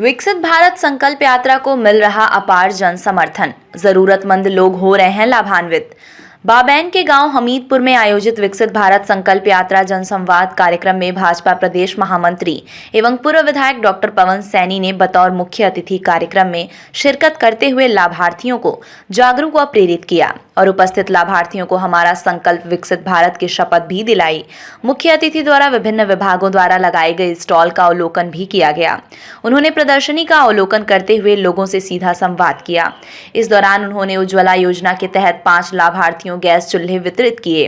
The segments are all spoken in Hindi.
विकसित भारत संकल्प यात्रा को मिल रहा अपार जन समर्थन, जरूरतमंद लोग हो रहे हैं लाभान्वित। बाबैन के गांव हमीदपुर में आयोजित विकसित भारत संकल्प यात्रा जनसंवाद कार्यक्रम में भाजपा प्रदेश महामंत्री एवं पूर्व विधायक डॉक्टर पवन सैनी ने बतौर मुख्य अतिथि कार्यक्रम में शिरकत करते हुए लाभार्थियों को जागरूक व प्रेरित किया और उपस्थित लाभार्थियों को हमारा संकल्प विकसित भारत की शपथ भी दिलाई। मुख्य अतिथि द्वारा विभिन्न विभागों द्वारा लगाए गए स्टॉल का अवलोकन भी किया गया। उन्होंने प्रदर्शनी का अवलोकन करते हुए लोगों से सीधा संवाद किया। इस दौरान उन्होंने उज्ज्वला योजना के तहत 5 लाभार्थियों गैस चूल्हे वितरित किए।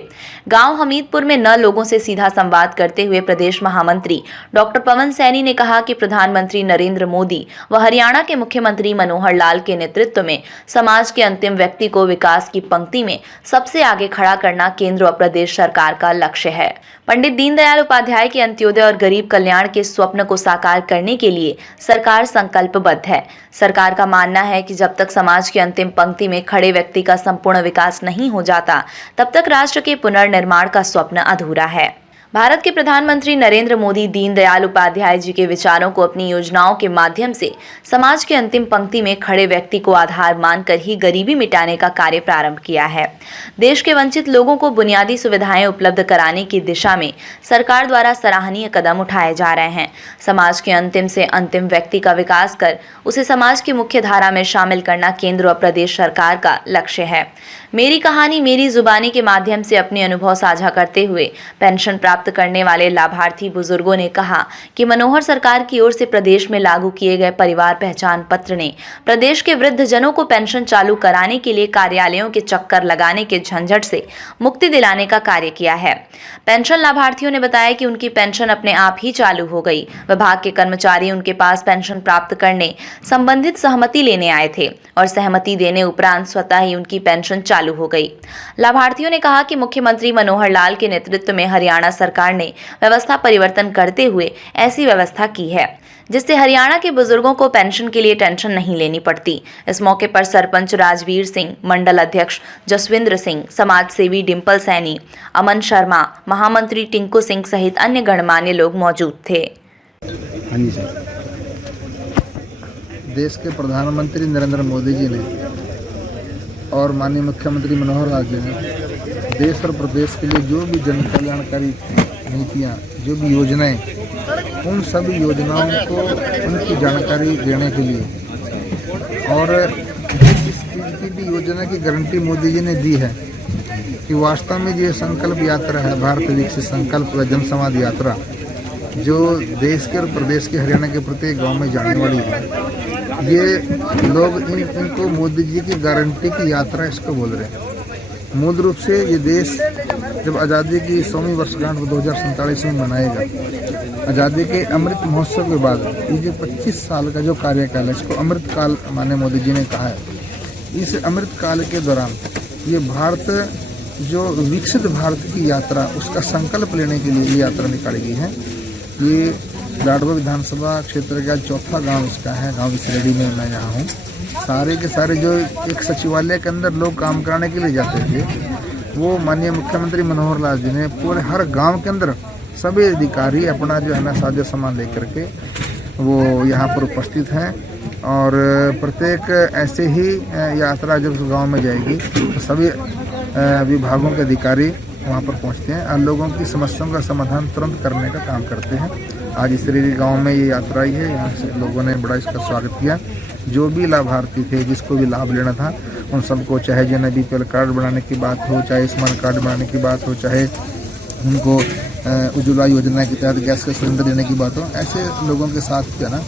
गांव हमीदपुर में 9 लोगों से सीधा संवाद करते हुए प्रदेश महामंत्री डॉक्टर पवन सैनी ने कहा कि प्रधानमंत्री नरेंद्र मोदी व हरियाणा के मुख्यमंत्री मनोहर लाल के नेतृत्व में समाज के अंतिम व्यक्ति को विकास की पंक्ति में सबसे आगे खड़ा करना केंद्र और प्रदेश सरकार का लक्ष्य है। पंडित दीनदयाल उपाध्याय के अंत्योदय और गरीब कल्याण के स्वप्न को साकार करने के लिए सरकार संकल्पबद्ध है। सरकार का मानना है कि जब तक समाज की अंतिम पंक्ति में खड़े व्यक्ति का संपूर्ण विकास नहीं हो जाता, तब तक राष्ट्र के पुनर्निर्माण का स्वप्न अधूरा है। भारत के प्रधानमंत्री नरेंद्र मोदी दीनदयाल उपाध्याय जी के विचारों को अपनी योजनाओं के माध्यम से समाज के अंतिम पंक्ति में खड़े व्यक्ति को आधार मानकर ही गरीबी मिटाने का कार्य प्रारंभ किया है। देश के वंचित लोगों को बुनियादी सुविधाएं उपलब्ध कराने की दिशा में सरकार द्वारा सराहनीय कदम उठाए जा रहे हैं। समाज के अंतिम से अंतिम व्यक्ति का विकास कर उसे समाज की मुख्य धारा में शामिल करना केंद्र और प्रदेश सरकार का लक्ष्य है। मेरी कहानी मेरी जुबानी के माध्यम से अपने अनुभव साझा करते हुए पेंशन प्राप्त करने वाले लाभार्थी बुजुर्गों ने कहा कि मनोहर सरकार की ओर से प्रदेश में लागू किए गए परिवार पहचान पत्र ने प्रदेश के वृद्ध जनों को पेंशन चालू कराने के लिए कार्यालयों के चक्कर लगाने के झंझट से मुक्ति दिलाने का कार्य किया है। पेंशन लाभार्थियों ने बताया कि उनकी पेंशन अपने आप ही चालू हो गई। विभाग के कर्मचारी उनके पास पेंशन प्राप्त करने संबंधित सहमति लेने आए थे और सहमति देने उपरांत स्वतः ही उनकी पेंशन चालू हो गई। लाभार्थियों ने कहा कि मुख्यमंत्री मनोहर लाल के नेतृत्व में हरियाणा सरकार ने व्यवस्था परिवर्तन करते हुए ऐसी व्यवस्था की है जिससे हरियाणा के बुजुर्गों को पेंशन के लिए टेंशन नहीं लेनी पड़ती। इस मौके पर सरपंच राजवीर सिंह, मंडल अध्यक्ष जसविंद्र सिंह, समाज सेवी डिम्पल सैनी, अमन शर्मा, महामंत्री टिंकू सिंह सहित अन्य गणमान्य लोग मौजूद थे। देश के प्रधानमंत्री नरेंद्र मोदी जी ने और माननीय मुख्यमंत्री मनोहर लाल जी ने देश और प्रदेश के लिए जो भी जन कल्याणकारी नीतियाँ, जो भी योजनाएं, उन सभी योजनाओं को उनकी जानकारी देने के लिए और जिस चीज़ की भी योजना की गारंटी मोदी जी ने दी है कि वास्तव में ये संकल्प यात्रा है, भारत विकसित संकल्प व जनसंवाद यात्रा, जो देश के और प्रदेश के हरियाणा के प्रत्येक गांव में जाने वाली है, ये लोग इनको मोदी जी की गारंटी की यात्रा इसको बोल रहे हैं। मूल रूप से ये देश जब आज़ादी की 100वीं वर्षगांठ 2047 में मनाएगा, आज़ादी के अमृत महोत्सव के बाद ये जो 25 साल का जो कार्यकाल है, इसको अमृत काल माननीय मोदी जी ने कहा है। इस अमृत काल के दौरान ये भारत जो विकसित भारत की यात्रा, उसका संकल्प लेने के लिए ये यात्रा निकाली गई है। ये लाडवा विधानसभा क्षेत्र का 4था गांव इसका है। गांव इसरेडी में मैं यहाँ हूँ। सारे के सारे जो एक सचिवालय के अंदर लोग काम कराने के लिए जाते थे, वो माननीय मुख्यमंत्री मनोहर लाल जी ने पूरे हर गांव के अंदर सभी अधिकारी अपना जो है ना साजो सामान लेकर के वो यहाँ पर उपस्थित हैं और प्रत्येक ऐसे ही यात्रा जब गांव में जाएगी तो सभी विभागों के अधिकारी वहाँ पर पहुँचते हैं और लोगों की समस्याओं का समाधान तुरंत करने का काम करते हैं। आज इसरेडी गांव में ये यात्रा आई है, यहाँ से लोगों ने बड़ा इसका स्वागत किया। जो भी लाभार्थी थे, जिसको भी लाभ लेना था, उन सबको, चाहे जो बीपीएल कार्ड बनाने की बात हो, चाहे स्मार्ट कार्ड बनाने की बात हो, चाहे उनको उज्ज्वला योजना के तहत गैस का सिलेंडर देने की बात हो, ऐसे लोगों के साथ क्या ना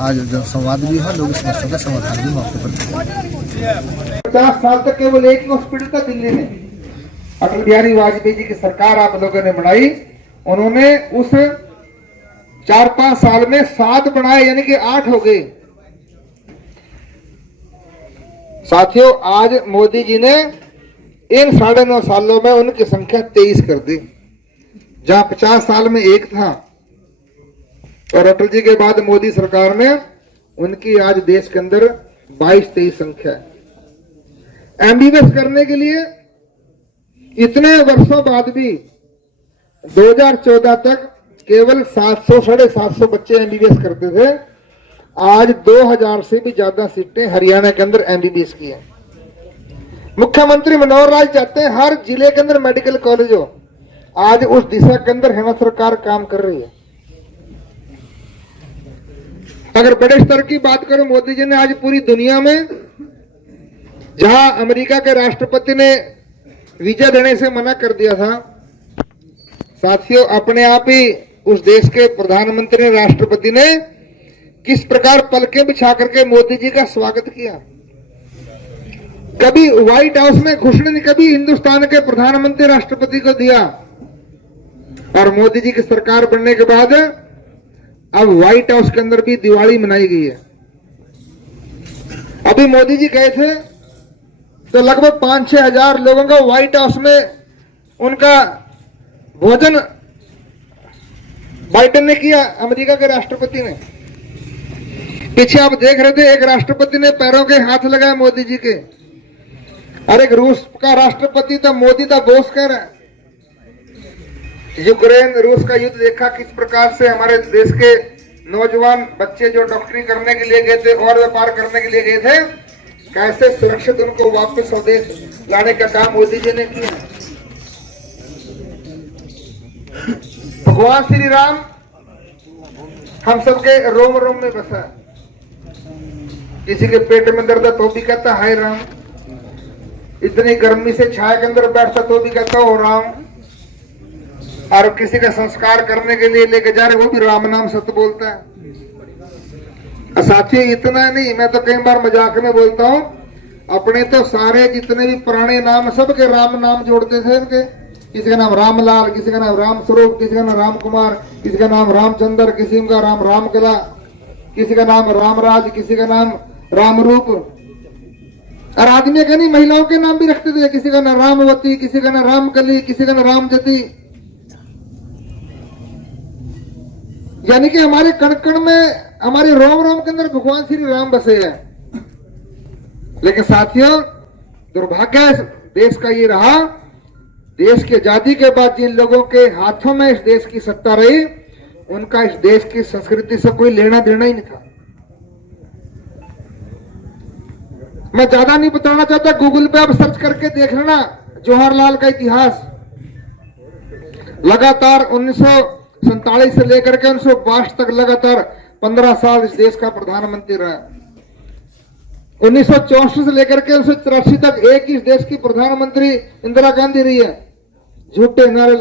आज संवाद भी है, लोग समस्या का समाधान भी मौके पर। 50 साल तक केवल एक ही हॉस्पिटल था दिल्ली में। अटल बिहारी वाजपेयी जी की सरकार आप लोगों ने बनाई, उन्होंने उस 4-5 साल में 7 बनाए, यानी कि 8 हो गए। साथियों, आज मोदी जी ने इन 9.5 सालों में उनकी संख्या 23 कर दी। जहां 50 साल में 1 था और अटल जी के बाद मोदी सरकार ने उनकी आज देश के अंदर 22-23 संख्या है। एमबीबीएस करने के लिए इतने वर्षों बाद भी 2014 तक केवल 700-750 बच्चे एमबीबीएस करते थे। आज 2000 से भी ज्यादा सीटें हरियाणा के अंदर एमबीबीएस की है। मुख्यमंत्री मनोहर लाल चाहते हैं हर जिले के अंदर मेडिकल कॉलेज हो। आज उस दिशा के अंदर हेमंत सरकार काम कर रही है। अगर बड़े स्तर की बात करें, मोदी जी ने आज पूरी दुनिया में, जहां अमेरिका के राष्ट्रपति ने वीजा देने से मना कर दिया था, साथियों अपने आप ही उस देश के प्रधानमंत्री राष्ट्रपति ने किस प्रकार पलकें बिछा करके मोदी जी का स्वागत किया। कभी व्हाइट हाउस में घुसने नहीं कभी हिंदुस्तान के प्रधानमंत्री राष्ट्रपति को दिया, और मोदी जी की सरकार बनने के बाद अब व्हाइट हाउस के अंदर भी दिवाली मनाई गई है। अभी मोदी जी गए थे तो लगभग 5-6 हजार लोगों का व्हाइट हाउस में उनका भोजन बाइडेन ने किया, अमेरिका के राष्ट्रपति ने। पीछे आप देख रहे थे एक राष्ट्रपति ने पैरों के हाथ लगाए मोदी जी के, और एक रूस का राष्ट्रपति था, मोदी था बॉस कह रहा है। यूक्रेन रूस का युद्ध देखा किस प्रकार से हमारे देश के नौजवान बच्चे जो डॉक्टरी करने के लिए गए थे और व्यापार करने के लिए गए थे, कैसे सुरक्षित उनको वापस स्वदेश लाने का काम मोदी जी ने किया। भगवान श्री राम हम सबके रोम रोम में बसा है। किसी के पेट में दर्द है तो भी कहता हाय राम, इतनी गर्मी से छाया के अंदर बैठता तो भी कहता हो राम, और किसी का संस्कार करने के लिए लेके जा रहे वो भी राम नाम सत्य बोलता है। साथियों इतना नहीं, मैं तो कई बार मजाक में बोलता हूँ, अपने तो सारे जितने भी पुराने नाम सबके राम नाम जोड़ते थे उनके। किसी का नाम रामलाल, किसी का नाम राम स्वरूप, किसी का नाम राम कुमार, किसी का नाम रामचंद्र, किसी का नाम रामकला, किसी का नाम रामराज, किसी का नाम रामरूप, और आदमी का नहीं महिलाओं के नाम भी रखते थे। किसी का नाम रामवती, किसी का नाम रामकली, किसी का नाम रामजती। यानी कि हमारे कण कण में, हमारे रोम रोम के अंदर भगवान श्री राम बसे हैं। लेकिन साथियों दुर्भाग्य देश का ये रहा, देश की आजादी के बाद जिन लोगों के हाथों में इस देश की सत्ता रही, उनका इस देश की संस्कृति से कोई लेना देना ही नहीं था। मैं ज्यादा नहीं बताना चाहता, गूगल पे आप सर्च करके देख लेना जवाहरलाल का इतिहास। लगातार 1947 से लेकर के 1962 तक लगातार 15 साल इस देश का प्रधानमंत्री रहा। 1964 से लेकर के 1983 तक एक ही इस देश की प्रधानमंत्री इंदिरा गांधी रही है। झूठे नारे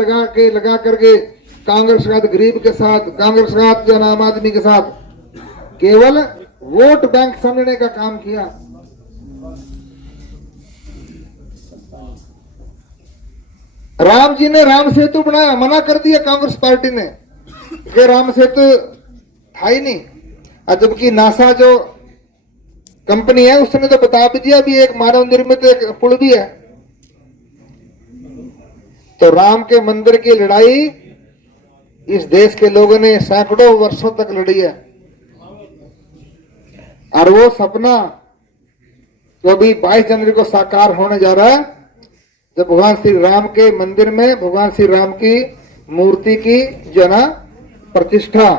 लगा करके कांग्रेस के साथ, गरीब के साथ, कांग्रेस के साथ, जन आम आदमी के साथ केवल वोट बैंक समझने का काम किया। राम जी ने राम सेतु बनाया, मना कर दिया कांग्रेस पार्टी ने कि राम सेतु था ही नहीं। जबकि नासा जो कंपनी है उसने तो बता भी दिया भी एक मानव निर्मित एक पुल भी है। तो राम के मंदिर की लड़ाई इस देश के लोगों ने सैकड़ों वर्षों तक लड़ी है, और वो सपना तो अभी 22 जनवरी को साकार होने जा रहा है, जब भगवान श्री राम के मंदिर में भगवान श्री राम की मूर्ति की जो ना प्रतिष्ठा,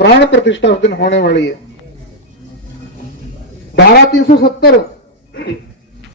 प्राण प्रतिष्ठा उस दिन होने वाली है। धारा 370